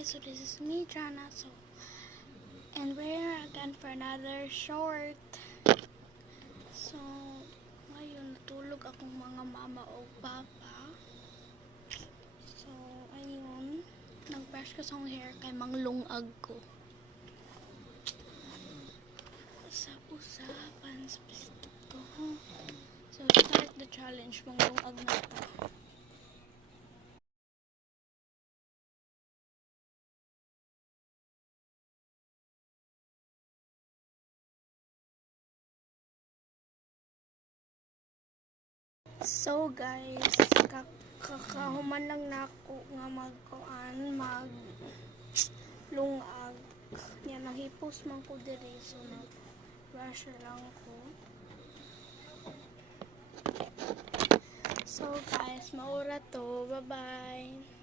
guys, so this is me, Jana. And we're here again for another short. So, ngayon natulog akong mga mama o papa. So, ayun, nag-brush ko sa hair kay manglungag ko. Sa usapan sa plastic ko. So, start the challenge, manglungag na ito. So guys, kakahuman lang nako nga maglungag. Yan, naghipos man ko diri, so nag-brush lang ko. So guys, maura to. Bye-bye.